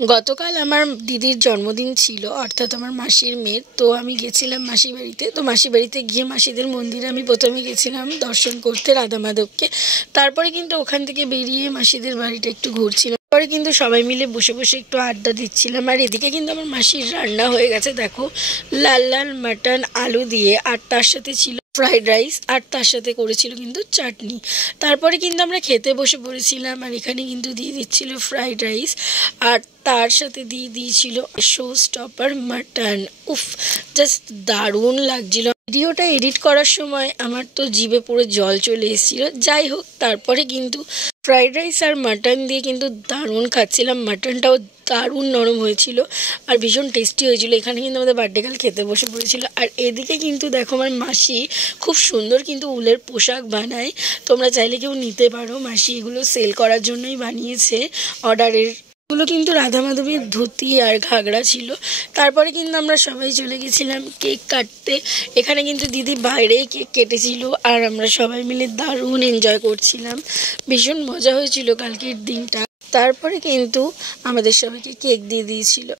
গতকাল আমার দিদির জন্মদিন ছিল, অর্থাৎ আমার মাসির মেয়ের। তো আমি গেছিলাম মাসির বাড়িতে। তো মাসির বাড়িতে গিয়ে মাসিদের মন্দিরে আমি প্রথমে গেছিলাম দর্শন করতে রাধা মাধবকে। তারপরে কিন্তু ওখান থেকে বেরিয়ে মাসিদের বাড়িটা একটু ঘুরছিলাম। পরে কিন্তু সবাই মিলে বসে বসে একটু আড্ডা দিচ্ছিলাম। আর এদিকে কিন্তু আমার মাসির রান্না হয়ে গেছে, দেখো লাল লাল মাটন আলু দিয়ে, আর তার সাথে ছিল ফ্রাইড রাইস, আর তার সাথে করেছিল কিন্তু চাটনি। তারপরে কিন্তু আমরা খেতে বসে পড়েছিলাম, আর এখানে কিন্তু দিয়ে দিচ্ছিল ফ্রাইড রাইস, আর তার সাথে দিয়ে দিয়েছিল শো স্টপার মাটন। উফ, জাস্ট দারুণ লাগছিল। ভিডিওটা এডিট করার সময় আমার তো জিভে পুরো জল চলে এসেছিলো। যাই হোক, তারপরে কিন্তু ফ্রাইড রাইস আর মাটন দিয়ে কিন্তু দারুণ খাচ্ছিলাম। মাটনটাও দারুণ নরম হয়েছিল আর ভীষণ টেস্টি হয়েছিল। এখানে কিন্তু আমাদের বার্থডে গার্ল খেতে বসে পড়েছিল। আর এদিকে কিন্তু দেখো আমার মাসি খুব সুন্দর কিন্তু উলের পোশাক বানায়, তোমরা চাইলে কেউ নিতে পারো। মাসি এগুলো সেল করার জন্যই বানিয়েছে অর্ডারের। এগুলো কিন্তু রাধা মাধবের ধুতি আর ঘাগরা ছিল। তারপরে কিন্তু আমরা সবাই চলে গেছিলাম কেক কাটতে। এখানে কিন্তু দিদি বাইরেই কেক কেটেছিল, আর আমরা সবাই মিলে দারুণ এনজয় করছিলাম। ভীষণ মজা হয়েছিল কালকের দিনটা। তারপরে কিন্তু আমাদের সবাইকে কেক দিয়ে দিয়েছিল।